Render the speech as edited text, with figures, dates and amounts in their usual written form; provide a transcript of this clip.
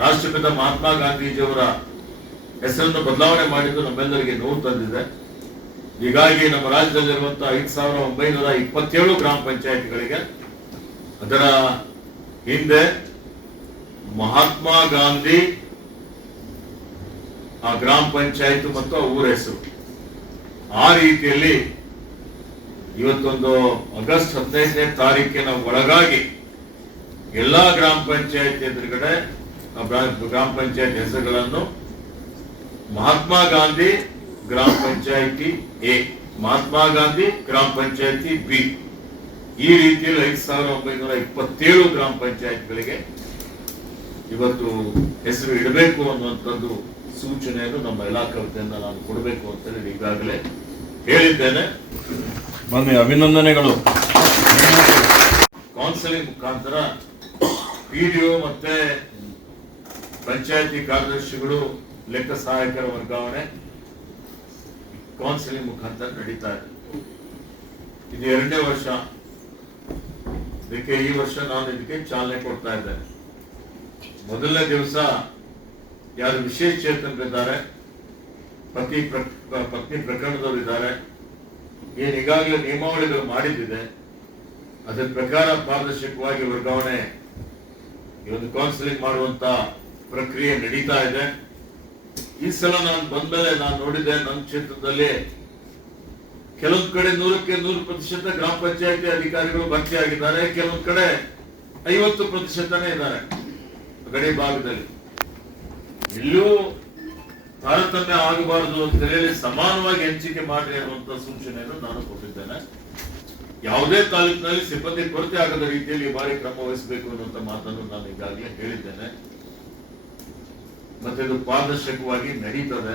ರಾಷ್ಟ್ರಪಿತ ಮಹಾತ್ಮ ಗಾಂಧೀಜಿಯವರ ಹೆಸರನ್ನು ಬದಲಾವಣೆ ಮಾಡಿದ್ದು ನಮ್ಮೆಲ್ಲರಿಗೆ ನೋವು ತಂದಿದೆ. ಹೀಗಾಗಿ ನಮ್ಮ ರಾಜ್ಯದಲ್ಲಿರುವಂತಹ 5927 ಗ್ರಾಮ ಪಂಚಾಯತ್ಗಳಿಗೆ ಅದರ ಹಿಂದೆ ಮಹಾತ್ಮ ಗಾಂಧಿ ಆ ಗ್ರಾಮ ಪಂಚಾಯತ್ ಮತ್ತು ಆ ಊರ ಹೆಸರು ಆ ರೀತಿಯಲ್ಲಿ ಇವತ್ತೊಂದು ಆಗಸ್ಟ್ 15ನೇ ತಾರೀಕಿನ ಒಳಗಾಗಿ ಎಲ್ಲಾ ಗ್ರಾಮ ಪಂಚಾಯತ್ ಎದುರುಗಡೆ ಗ್ರಾಮ ಪಂಚಾಯತ್ ಹೆಸರುಗಳನ್ನು ಮಹಾತ್ಮ ಗಾಂಧಿ ಗ್ರಾಮ ಪಂಚಾಯತಿ ಎ, ಮಹಾತ್ಮ ಗಾಂಧಿ ಗ್ರಾಮ ಪಂಚಾಯತಿ ಬಿ, ಈ ರೀತಿಯಲ್ಲಿ 5927 ಗ್ರಾಮ ಪಂಚಾಯತ್ಗಳಿಗೆ ಇವತ್ತು ಹೆಸರು ಇಡಬೇಕು ಅನ್ನುವಂಥದ್ದು ಸೂಚನೆಯನ್ನು ನಮ್ಮ ಇಲಾಖೆ ವತಿಯಿಂದ ನಾನು ಕೊಡಬೇಕು ಅಂತ ಹೇಳಿ ಈಗಾಗಲೇ ಹೇಳಿದ್ದೇನೆ. ಬನ್ನಿ, ಅಭಿನಂದನೆಗಳು. ಕೌನ್ಸಿಲಿಂಗ್ ಮುಖಾಂತರ ಪಿಡಿಒ ಮತ್ತೆ ಪಂಚಾಯತಿ ಕಾರ್ಯದರ್ಶಿಗಳು, ಲೆಕ್ಕ ಸಹಾಯಕರ ವರ್ಗಾವಣೆ ಕೌನ್ಸಿಲಿಂಗ್ ಮುಖಾಂತರ ನಡೀತಾ ಇದೆ. ಇದು 2ನೇ ವರ್ಷ. ಇದಕ್ಕೆ ಈ ವರ್ಷ ನಾನು ಇದಕ್ಕೆ ಚಾಲನೆ ಕೊಡ್ತಾ ಇದ್ದೇನೆ. ಮೊದಲನೇ ದಿವಸ ಯಾರು ವಿಶೇಷ ಚೇತನರಿದ್ದಾರೆ, ಪತ್ನಿ ಪ್ರಕರಣದವರು ಇದ್ದಾರೆ, ಏನ್ ಈಗಾಗಲೇ ನಿಯಮಾವಳಿಗಳು ಮಾಡಿದ್ದಿದೆ ಅದರ ಪ್ರಕಾರ ಪಾರದರ್ಶಕವಾಗಿ ವರ್ಗಾವಣೆ ಈ ಒಂದು ಕೌನ್ಸಿಲಿಂಗ್ ಮಾಡುವಂತ ಪ್ರಕ್ರಿಯೆ ನಡೀತಾ ಇದೆ. ಈ ಸಲ ನಾನು ಬಂದ್ಮೇಲೆ ನಾನು ನೋಡಿದ್ದೆ, ನನ್ನ ಕ್ಷೇತ್ರದಲ್ಲಿ ಕೆಲವೊಂದ್ ಕಡೆ 100% ಗ್ರಾಮ ಪಂಚಾಯತಿ ಅಧಿಕಾರಿಗಳು ಭರ್ತಿ ಆಗಿದ್ದಾರೆ, ಕೆಲವೊಂದ್ ಕಡೆ 50% ಇದ್ದಾರೆ. ಗಡಿ ಭಾಗದಲ್ಲಿ ಇಲ್ಲೂ ತಾರತಮ್ಯ ಆಗಬಾರದು ಅಂತ ಹೇಳಿ ಸಮಾನವಾಗಿ ಹಂಚಿಕೆ ಮಾಡಿ ಅನ್ನುವಂತ ಸೂಚನೆಯನ್ನು ನಾನು ಕೊಟ್ಟಿದ್ದೇನೆ. ಯಾವುದೇ ತಾಲೂಕಿನಲ್ಲಿ ಸಿಬ್ಬಂದಿ ಕೊರತೆ ಆಗದ ರೀತಿಯಲ್ಲಿ ಈ ಬಾರಿ ಕ್ರಮ ವಹಿಸಬೇಕು ಅನ್ನುವಂತ ಮಾತನ್ನು ನಾನು ಈಗಾಗಲೇ ಹೇಳಿದ್ದೇನೆ. ಮತ್ತೆ ಇದು ಪಾರದರ್ಶಕವಾಗಿ ನಡೀತದೆ.